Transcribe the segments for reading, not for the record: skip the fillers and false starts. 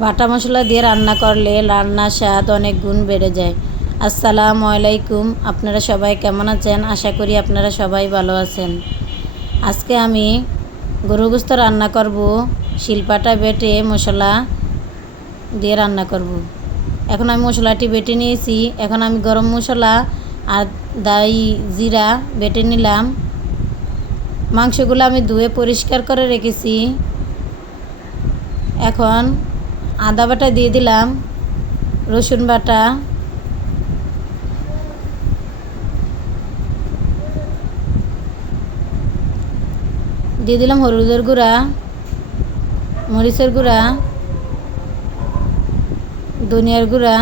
বাটা মশলা দিয়ে রান্না করলে রান্নার স্বাদ অনেক গুণ বেড়ে যায়। আসসালামু আলাইকুম, আপনারা সবাই কেমন আছেন? আশা করি আপনারা সবাই ভালো আছেন। আজকে আমি গরু গোশত রান্না করব, শিলপাটা বেটে মশলা দিয়ে রান্না করব। এখন আমি মশলাটি বেটে নিয়েছি। এখন আমি গরম মশলা আর দাই জিরা বেটে নিলাম। মাংসগুলো আমি ধুয়ে পরিষ্কার করে রেখেছি। এখন আদা বাটা দিয়ে দিলাম, রসুন বাটা, দিয়ে দিলাম হলুদের গুঁড়া, মরিচের গুঁড়া, ধনিয়ার গুঁড়া।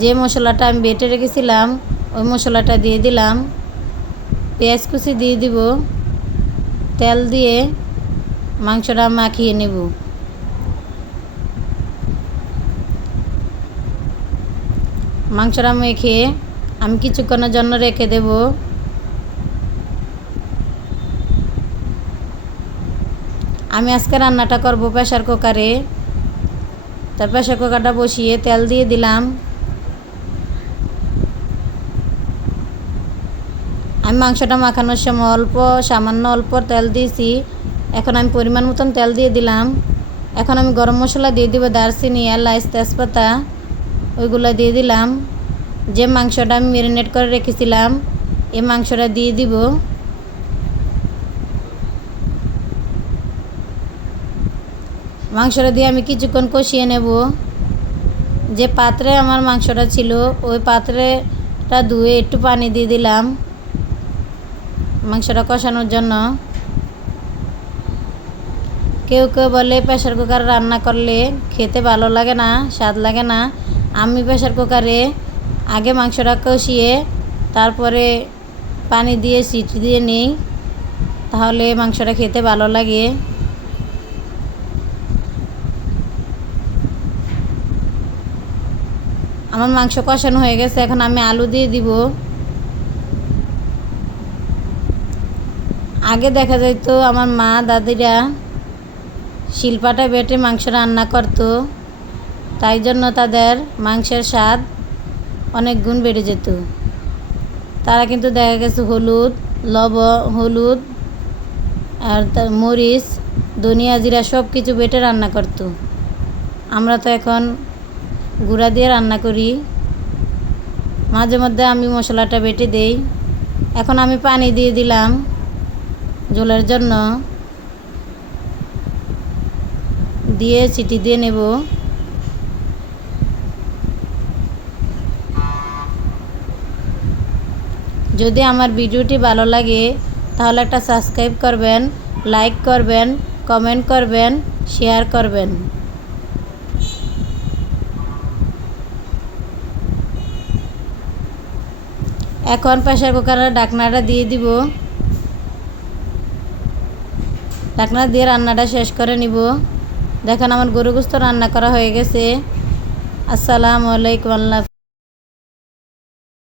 যে মশলাটা আমি বেটে রেখেছিলাম ওই মশলাটা দিয়ে দিলাম। পেঁয়াজ কুচি দিয়ে দিব। তেল দিয়ে মাংসটা মাখিয়ে নেব। মাংসটা মেখে আমি কিছুক্ষণের জন্য রেখে দেব। আমি আজকে রান্নাটা করব প্রেসার কুকারে। তার প্রেসার কুকারটা বসিয়ে তেল দিয়ে দিলাম। আমি মাংসটা মাখানোর সময় সামান্য অল্প তেল দিয়েছি। এখন আমি পরিমাণ মতন তেল দিয়ে দিলাম। এখন আমি গরম মশলা দিয়ে দিব, দারচিনি, এলাচ, তেজপাতা, ওইগুলো দিয়ে দিলাম। যে মাংসটা আমি ম্যারিনেট করে রেখেছিলাম এই মাংসটা দিয়ে দিব। মাংসটা দিয়ে আমি কিছুক্ষণ কষিয়ে নেব। যে পাত্রে আমার মাংসটা ছিল ওই পাত্রেটা ধুয়ে একটু পানি দিয়ে দিলাম মাংসটা কষানোর জন্য। কেউ কেউ বলে প্রেসার কুকার রান্না করলে খেতে ভালো লাগে না, স্বাদ লাগে না। আমি প্রেসার কুকারে আগে মাংসটা কষিয়ে তারপরে পানি দিয়ে সিটি দিয়ে নিই, তাহলে মাংসটা খেতে ভালো লাগে। আমার মাংস কষানো হয়ে গেছে। এখন আমি আলু দিয়ে দিব। আগে দেখা যাইতো আমার মা দাদিরা শিলপাটা বেটে মাংস রান্না করতো, তাই জন্য তাদের মাংসের স্বাদ অনেক গুণ বেড়ে যেত। তারা কিন্তু দেখা গেছে হলুদ আর মরিচ, ধনিয়া, জিরা সব কিছু বেটে রান্না করতো। আমরা তো এখন গুঁড়া দিয়ে রান্না করি। মাঝে মধ্যে আমি মশলাটা বেটে দেই। এখন আমি পানি দিয়ে দিলাম ঝোলের জন্য, দিয়ে সিটি দিয়ে নেব। যদি আমার ভিডিওটি ভালো লাগে তাহলে একটা সাবস্ক্রাইব করবেন, লাইক করবেন, কমেন্ট করবেন, শেয়ার করবেন। এখন প্রেসার কুকারের ঢাকনাটা দিয়ে দিব। ঢাকনা দিয়ে রান্নাটা শেষ করে নিব। দেখেন আমার গরু গোশত রান্না করা হয়ে গেছে। আসসালামু আলাইকুম, আল্লাহ হাফেজ।